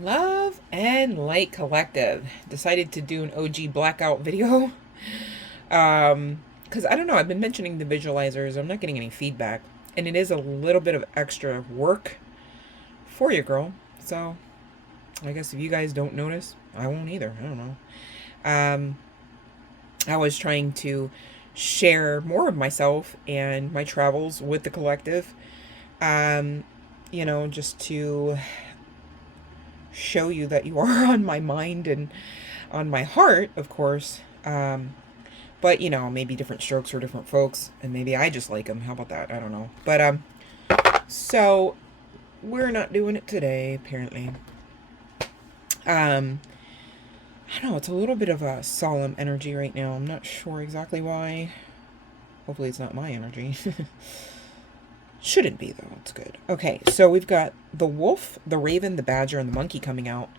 Love and Light Collective decided to do an OG blackout video. Because I don't know, I've been mentioning the visualizers, I'm not getting any feedback, and it is a little bit of extra work for you, girl. So I guess if you guys don't notice, I won't either. I don't know. I was trying to share more of myself and my travels with the collective. You know, just to show you that you are on my mind and on my heart, of course. But you know, maybe different strokes for different folks, and maybe I just like them. How about that? I don't know. But so we're not doing it today, apparently. I don't know, it's a little bit of a solemn energy right now. I'm not sure exactly why. Hopefully it's not my energy. Shouldn't be, though. It's good. Okay, so we've got the wolf, the raven, the badger, and the monkey coming out.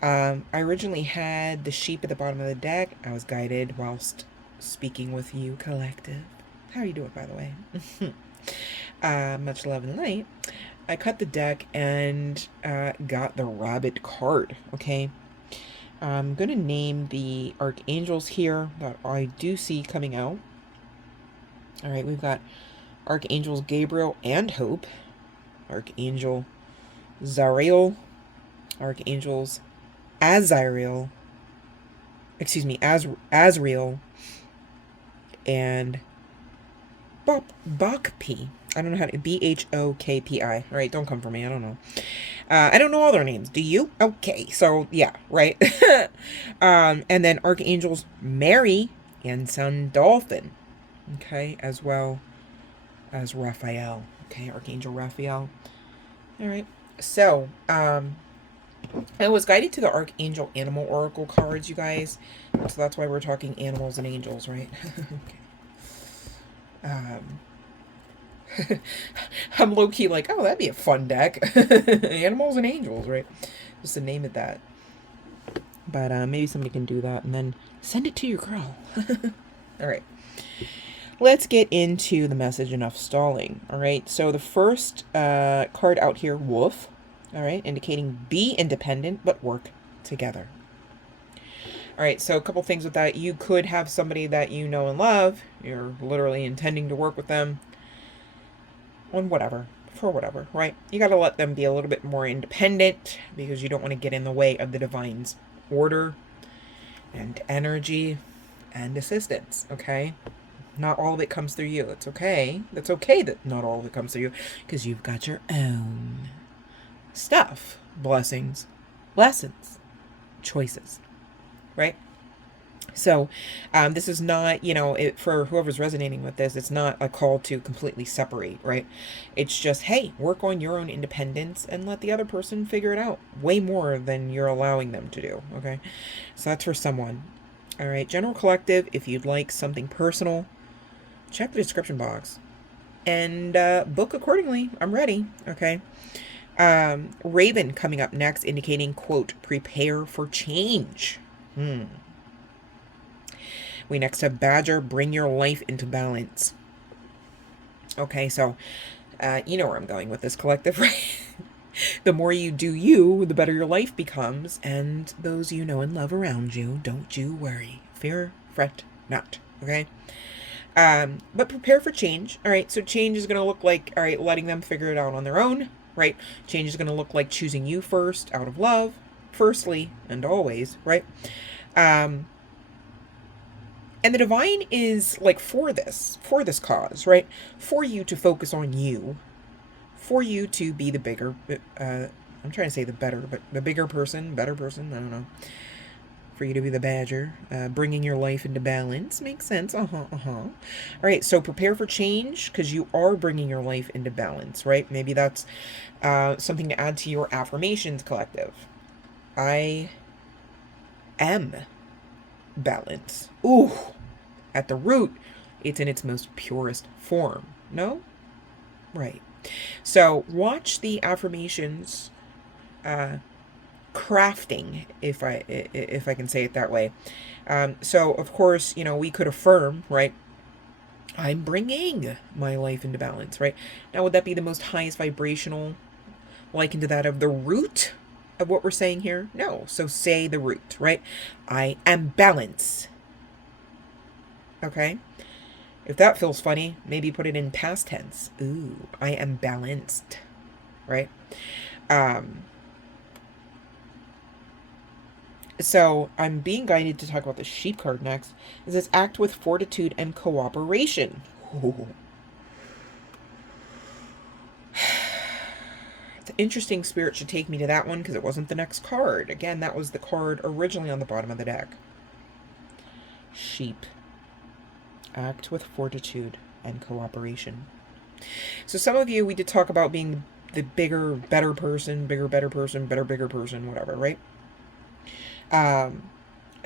I originally had the sheep at the bottom of the deck. I was guided whilst speaking with you, collective. How are you doing, by the way? Much love and light. I cut the deck and got the rabbit card, okay? I'm going to name the archangels here that I do see coming out. All right, we've got Archangels Gabriel and Hope, Archangel Zariel, Archangels Azrael, Azrael, and Bokpi. I don't know how to, Bhokpi. All right, don't come for me. I don't know. I don't know all their names. Do you? Okay, so yeah, right. And then Archangels Mary and Sandolphin. Okay, as well as Raphael. Okay, Archangel Raphael. All right. So, I was guided to the Archangel Animal Oracle cards, you guys. So that's why we're talking animals and angels, right? Okay. I'm low-key like, oh, that'd be a fun deck. Animals and angels, right? Just to name it that. But maybe somebody can do that and then send it to your girl. All right. Let's get into the message. Enough stalling. All right. So the first card out here, wolf. All right. Indicating be independent, but work together. All right. So a couple things with that. You could have somebody that you know and love. You're literally intending to work with them on whatever, for whatever, right? You got to let them be a little bit more independent because you don't want to get in the way of the divine's order and energy and assistance, okay? Not all of it comes through you. It's okay. That's okay that not all of it comes through you because you've got your own stuff, blessings, lessons, choices, right? So this is not, you know, for whoever's resonating with this, it's not a call to completely separate, right? It's just, hey, work on your own independence and let the other person figure it out way more than you're allowing them to do, okay? So that's for someone. All right, general collective, if you'd like something personal, check the description box and book accordingly. I'm ready, okay? Raven coming up next, indicating, quote, prepare for change. We next have Badger, bring your life into balance. Okay, so you know where I'm going with this, collective, right? The more you do you, the better your life becomes, and those you know and love around you, don't you worry. Fear, fret not, okay? But prepare for change, all right? So change is going to look like, all right, letting them figure it out on their own, right? Change is going to look like choosing you first out of love, firstly and always, right? And the divine is like for this cause, right? For you to focus on you, for you to be the bigger, I'm trying to say the better, but the bigger person, better person, I don't know. For you to be the badger, bringing your life into balance. Makes sense. All right, so prepare for change because you are bringing your life into balance, right? Maybe that's something to add to your affirmations, collective. I am balance. Ooh, at the root, it's in its most purest form. No? Right. So watch the affirmations crafting, if I can say it that way. So of course, you know, we could affirm, right? I'm bringing my life into balance, right? Now, would that be the most highest vibrational, likened to that of the root of what we're saying here? No. So say the root, right? I am balance. Okay? If that feels funny, maybe put it in past tense. Ooh, I am balanced, right? So I'm being guided to talk about the sheep card next. It says act with fortitude and cooperation. Ooh. The interesting spirit should take me to that one because it wasn't the next card. Again, that was the card originally on the bottom of the deck. Sheep. Act with fortitude and cooperation. So some of you, we did talk about being the bigger, better person, bigger, better person, better, bigger person, whatever, right?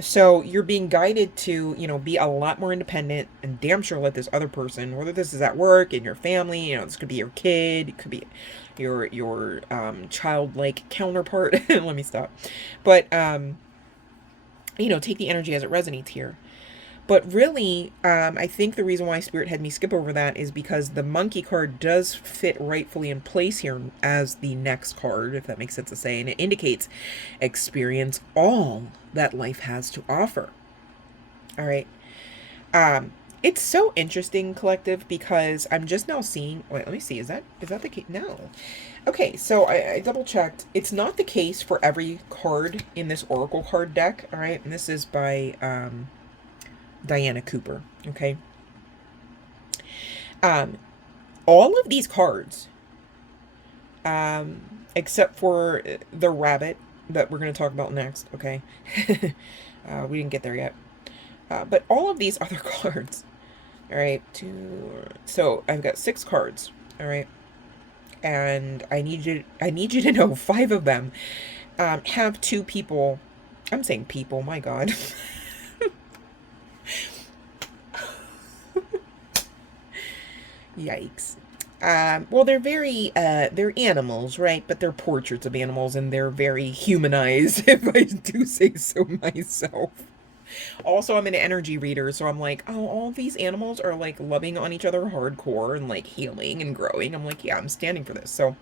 So you're being guided to, you know, be a lot more independent and damn sure let this other person, whether this is at work, in your family, you know, this could be your kid, it could be your childlike counterpart. Let me stop. But, you know, take the energy as it resonates here. But really, I think the reason why Spirit had me skip over that is because the monkey card does fit rightfully in place here as the next card, if that makes sense to say. And it indicates experience all that life has to offer. All right. It's so interesting, collective, because I'm just now seeing... Wait, let me see. Is that the case? No. Okay, so I double checked. It's not the case for every card in this Oracle card deck. All right. And this is by... Diana Cooper, okay? All of these cards, except for the rabbit that we're going to talk about next, okay? We didn't get there yet. But all of these other cards, all right, so I've got 6 cards, all right? And I need you to know 5 of them have 2 people. I'm saying people, my God. Yikes. Well, they're they're animals, right? But they're portraits of animals, and they're very humanized, if I do say so myself. Also, I'm an energy reader, so I'm like, oh, all these animals are, like, loving on each other hardcore and, like, healing and growing. I'm like, yeah, I'm standing for this. So,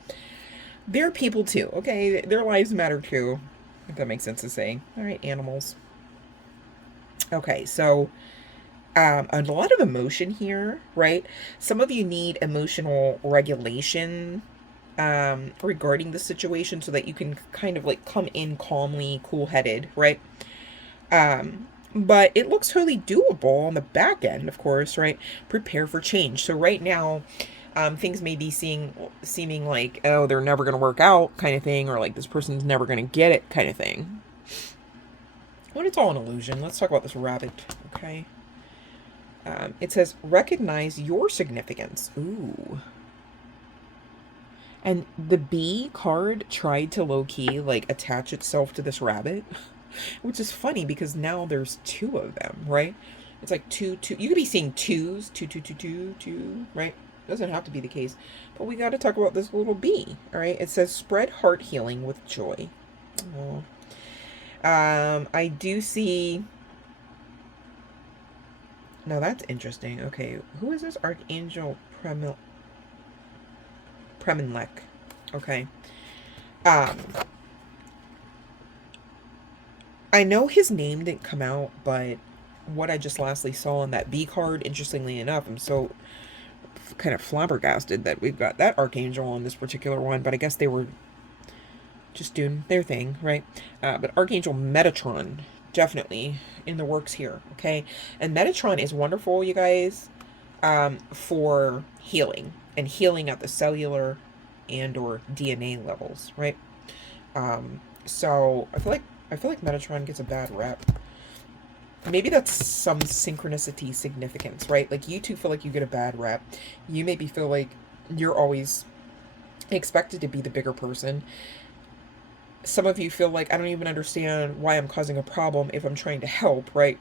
they're people, too, okay? Their lives matter, too, if that makes sense to say. All right, animals. Okay, so... a lot of emotion here, right? Some of you need emotional regulation regarding the situation so that you can kind of like come in calmly, cool-headed, right? But it looks totally doable on the back end, of course, right? Prepare for change. So right now, things may be seeming like, oh, they're never going to work out kind of thing, or like this person's never going to get it kind of thing. When it's all an illusion, let's talk about this rabbit, okay? It says, recognize your significance. Ooh. And the bee card tried to low-key, like, attach itself to this rabbit. Which is funny, because now there's 2 of them, right? It's like 2, 2. You could be seeing 2s. 2, 2, 2, 2, 2, right? Doesn't have to be the case. But we got to talk about this little bee, all right? It says, spread heart healing with joy. Oh. I do see... Now that's interesting. Okay, who is this Archangel Premenlek? Okay. I know his name didn't come out, but what I just lastly saw on that B card, interestingly enough, I'm so kind of flabbergasted that we've got that Archangel on this particular one, but I guess they were just doing their thing, right? But Archangel Metatron, definitely in the works here, okay? And Metatron is wonderful, you guys, for healing, and healing at the cellular and or DNA levels, right? So I feel like Metatron gets a bad rep. Maybe that's some synchronicity significance, right? Like, you two feel like you get a bad rep. You maybe feel like you're always expected to be the bigger person. some of you feel like, I don't even understand why I'm causing a problem if I'm trying to help, right?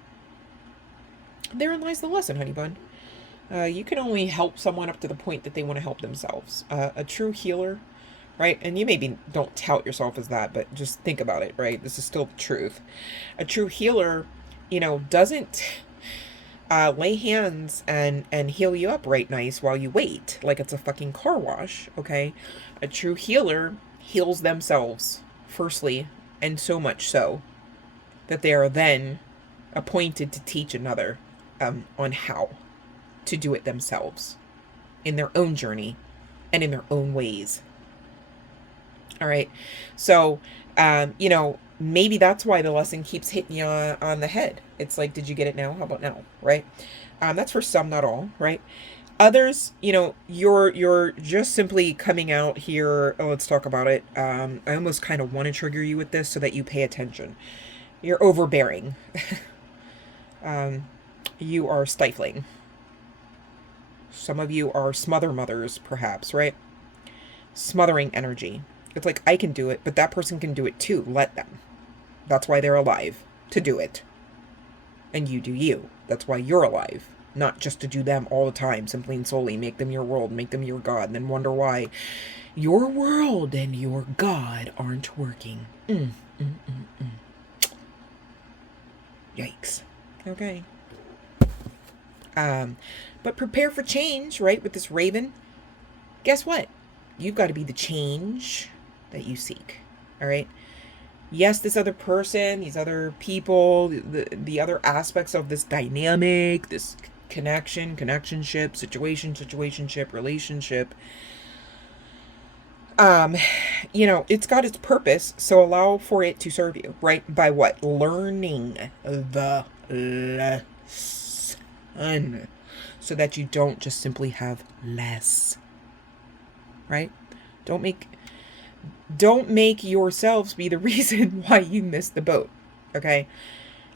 Therein lies the lesson, honey bun. You can only help someone up to the point that they want to help themselves. A true healer, right? And you maybe don't tout yourself as that, but just think about it, right? This is still the truth. A true healer, doesn't lay hands and heal you up right nice while you wait, like it's a fucking car wash, okay? A true healer heals themselves, firstly, and so much so that they are then appointed to teach another on how to do it themselves in their own journey and in their own ways. All right. So, maybe that's why the lesson keeps hitting you on the head. It's like, did you get it now? How about now? Right. That's for some, not all. Right. Others, you're just simply coming out here. Oh, let's talk about it. I almost kind of want to trigger you with this so that you pay attention. You're overbearing. You are stifling. Some of you are smother mothers, perhaps, right? Smothering energy. It's like, I can do it, but that person can do it too. Let them. That's why they're alive, to do it. And you do you. That's why you're alive. Not just to do them all the time, simply and solely. Make them your world, make them your God, and then wonder why your world and your God aren't working. Yikes. Okay. But prepare for change, right? With this raven. Guess what? You've got to be the change that you seek. All right. Yes, this other person, these other people, the other aspects of this dynamic, this connectionship, situationship, relationship. It's got its purpose, so allow for it to serve you, right? By what? Learning the lesson, so that you don't just simply have less, right? Don't make yourselves be the reason why you missed the boat, okay?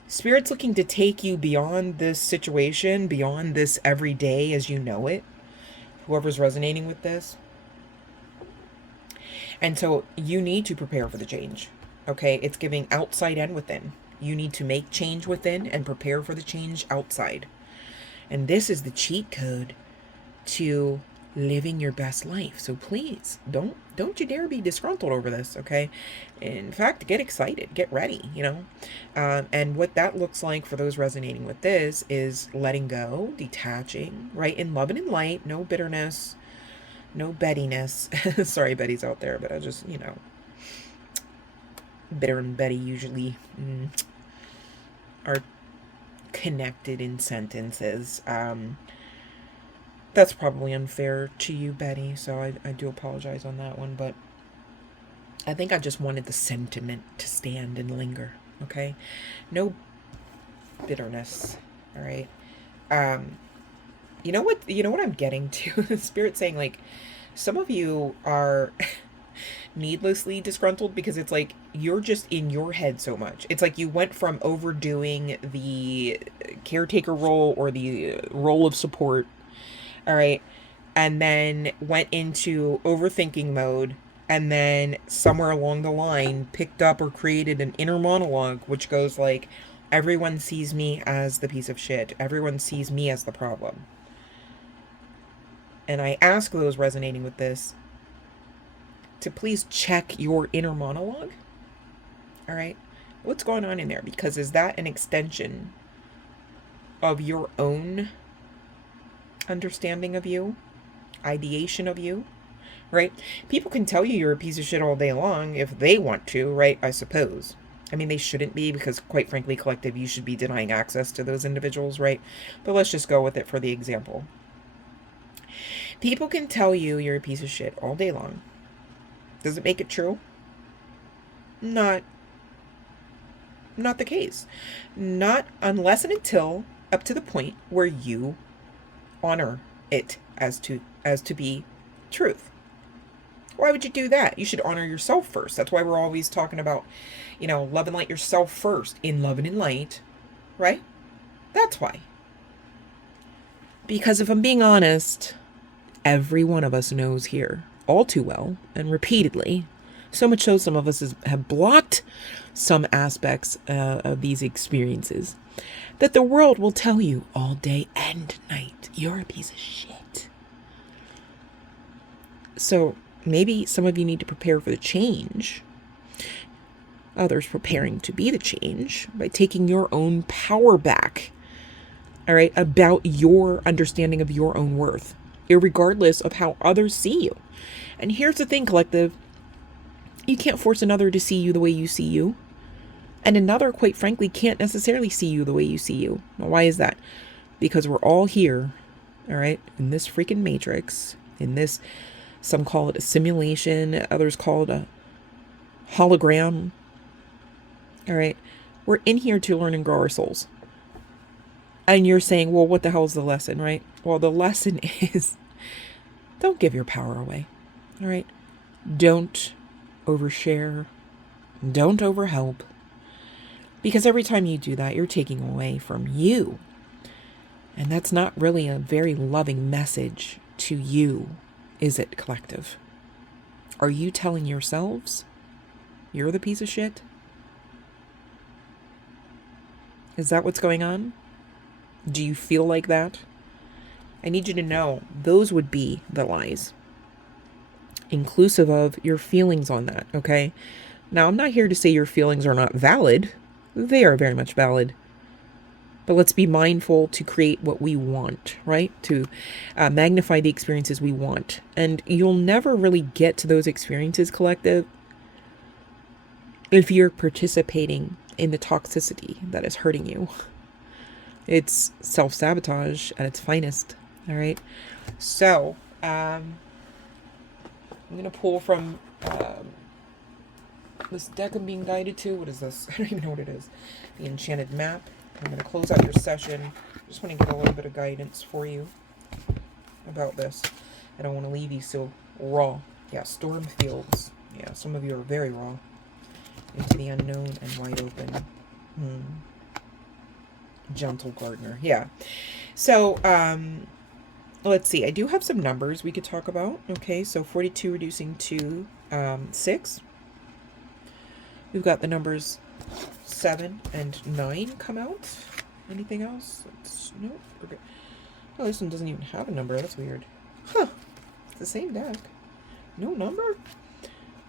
Spirit's looking to take you beyond this situation, beyond this everyday as you know it, whoever's resonating with this. And so you need to prepare for the change, okay? It's giving outside and within. You need to make change within and prepare for the change outside. And this is the cheat code to living your best life. So please don't you dare be disgruntled over this, okay? In fact, get excited, get ready, and what that looks like for those resonating with this is letting go, detaching, right? In love and in light, no bitterness, no Bettiness. Sorry, Betty's out there, but I just, Bitter and Betty usually are connected in sentences. That's probably unfair to you, Betty, so I do apologize on that one, but I think I just wanted the sentiment to stand and linger, okay? No bitterness, all right? You know what I'm getting to? Spirit saying, like, some of you are needlessly disgruntled because it's like you're just in your head so much. It's like you went from overdoing the caretaker role or the role of support, all right, and then went into overthinking mode, and then somewhere along the line picked up or created an inner monologue which goes like, everyone sees me as the piece of shit. Everyone sees me as the problem. And I ask those resonating with this to please check your inner monologue. All right? What's going on in there? Because is that an extension of your own understanding of you, ideation of you, right? People can tell you you're a piece of shit all day long if they want to, right? I suppose. I mean, they shouldn't be, because quite frankly, collective, you should be denying access to those individuals, right? But let's just go with it for the example. People can tell you you're a piece of shit all day long. Does it make it true? Not the case. Not unless and until up to the point where you honor it as to be truth. Why would you do that? You should honor yourself first. That's why we're always talking about, love and light yourself first, in love and in light, right? That's why. Because if I'm being honest, every one of us knows here, all too well and repeatedly, So much so some of us have blocked some aspects of these experiences that the world will tell you all day and night, you're a piece of shit. So maybe some of you need to prepare for the change. Others preparing to be the change by taking your own power back. All right, about your understanding of your own worth, irregardless of how others see you. And here's the thing, collective. You can't force another to see you the way you see you. And another, quite frankly, can't necessarily see you the way you see you. Now, why is that? Because we're all here, all right, in this freaking matrix, in this, some call it a simulation, others call it a hologram. All right, we're in here to learn and grow our souls. And you're saying, well, what the hell is the lesson, right? Well, the lesson is don't give your power away, all right? Don't overshare. Don't overhelp. Because every time you do that, you're taking away from you. And that's not really a very loving message to you, is it, collective? Are you telling yourselves you're the piece of shit? Is that what's going on? Do you feel like that? I need you to know those would be the lies, inclusive of your feelings on that, okay? Now, I'm not here to say your feelings are not valid. They are very much valid. But let's be mindful to create what we want, right? To magnify the experiences we want. And you'll never really get to those experiences, collective, if you're participating in the toxicity that is hurting you. It's self-sabotage at its finest, all right? So, I'm going to pull from this deck I'm being guided to. What is this? I don't even know what it is. The Enchanted Map. I'm going to close out your session. Just want to get a little bit of guidance for you about this. I don't want to leave you so raw. Yeah, storm fields. Yeah, some of you are very raw. Into the unknown and wide open. Gentle gardener. Yeah. So, let's see. I do have some numbers we could talk about. Okay, so 42 reducing to 6. We've got the numbers 7 and 9 come out. Anything else? Nope. Okay. Oh, this one doesn't even have a number. That's weird. Huh. It's the same deck. No number?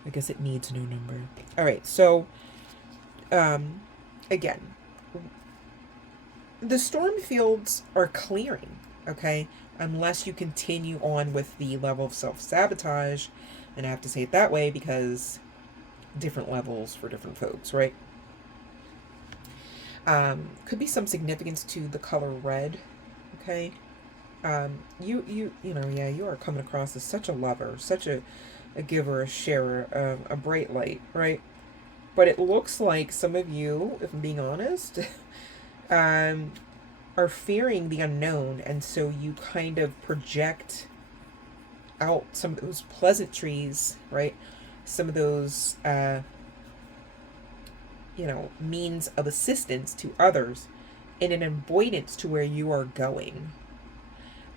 I guess it needs no number. All right. So, again, the storm fields are clearing, okay? Unless you continue on with the level of self-sabotage. And I have to say it that way because different levels for different folks, right? Could be some significance to the color red, okay? You know, yeah, you are coming across as such a lover, such a giver, a sharer, a bright light, right? But it looks like some of you, if I'm being honest, are fearing the unknown, and so you kind of project out some of those pleasantries, right? Some of those, you know, means of assistance to others in an avoidance to where you are going.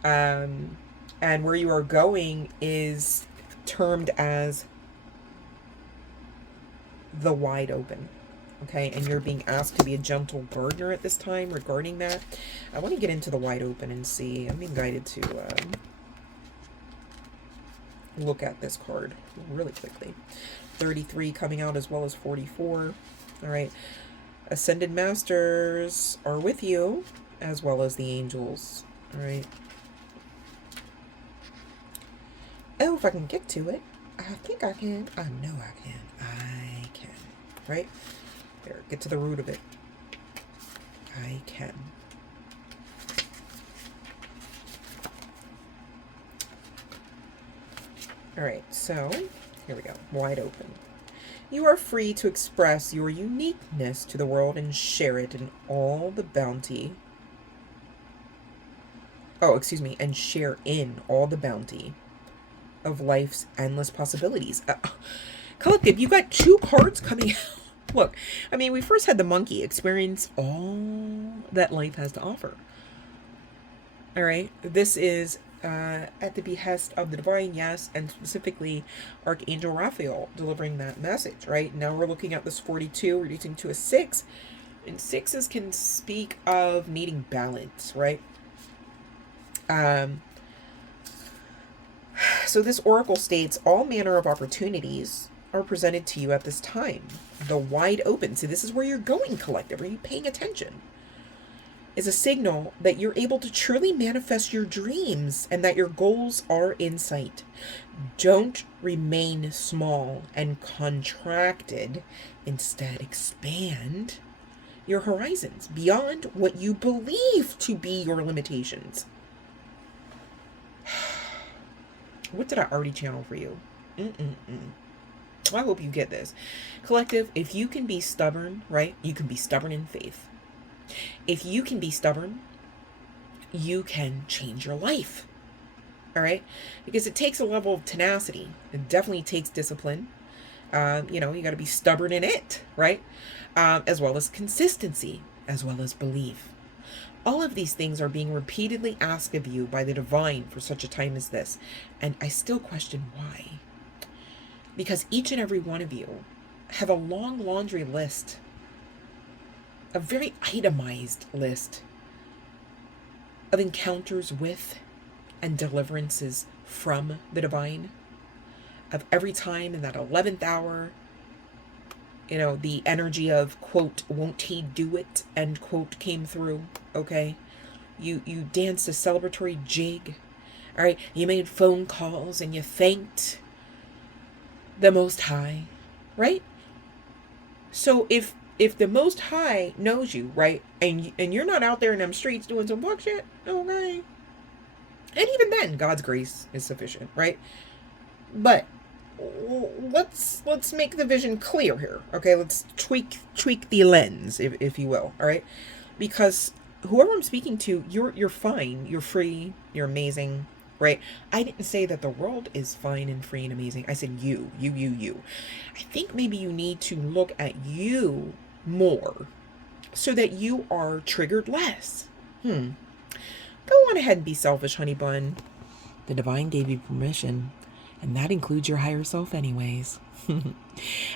And where you are going is termed as the wide open. Okay, and you're being asked to be a gentle gardener at this time regarding that. I want to get into the wide open and see. I'm being guided to look at this card really quickly. 33 coming out as well as 44. All right. Ascended Masters are with you as well as the angels. All right. Oh, if I can get to it. I think I can. I know I can. I can. Right? There, get to the root of it. I can. All right, so here we go. Wide open. You are free to express your uniqueness to the world and share it in all the bounty. Oh, excuse me, and share in all the bounty of life's endless possibilities. Collective, you got 2 cards coming out. Look, I mean, we first had the monkey experience all that life has to offer. All right, this is at the behest of the divine, yes, and specifically Archangel Raphael delivering that message, right? Now we're looking at this 42, reducing to a 6, and 6s can speak of needing balance, right? So this oracle states all manner of opportunities are presented to you at this time. The wide open, so this is where you're going, collective. Are you paying attention? Is a signal that you're able to truly manifest your dreams and that your goals are in sight. Don't remain small and contracted. Instead, expand your horizons beyond what you believe to be your limitations. What did I already channel for you? I hope you get this. Collective, if you can be stubborn, right? You can be stubborn in faith. If you can be stubborn, you can change your life. All right? Because it takes a level of tenacity. It definitely takes discipline. You got to be stubborn in it, right? As well as consistency, as well as belief. All of these things are being repeatedly asked of you by the divine for such a time as this. And I still question why. Because each and every one of you have a long laundry list, a very itemized list of encounters with and deliverances from the divine. Of every time in that 11th hour, the energy of, quote, won't he do it, end quote, came through, okay? You danced a celebratory jig, all right? You made phone calls and you thanked the Most High, right? So if the Most High knows you, right, and you're not out there in them streets doing some fuck shit, okay? And even then, God's grace is sufficient, right? But let's make the vision clear here, okay? Let's tweak the lens, if you will, all right? Because whoever I'm speaking to, you're fine, you're free, you're amazing, right? I didn't say that the world is fine and free and amazing. I said you. I think maybe you need to look at you more so that you are triggered less. Go on ahead and be selfish, honey bun. The divine gave you permission. And that includes your higher self anyways. And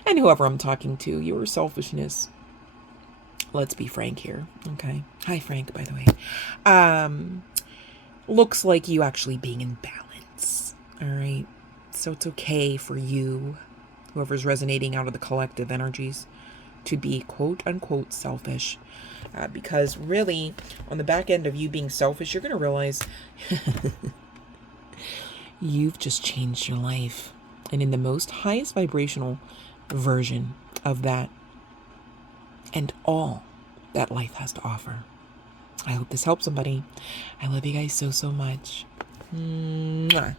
whoever I'm talking to, your selfishness. Let's be frank here, okay? Hi, Frank, by the way. Looks like you actually being in balance, all right? So it's okay for you, whoever's resonating out of the collective energies, to be quote-unquote selfish. Because really, on the back end of you being selfish, you're going to realize... you've just changed your life. And in the most highest vibrational version of that and all that life has to offer. I hope this helps somebody. I love you guys so much. Mwah.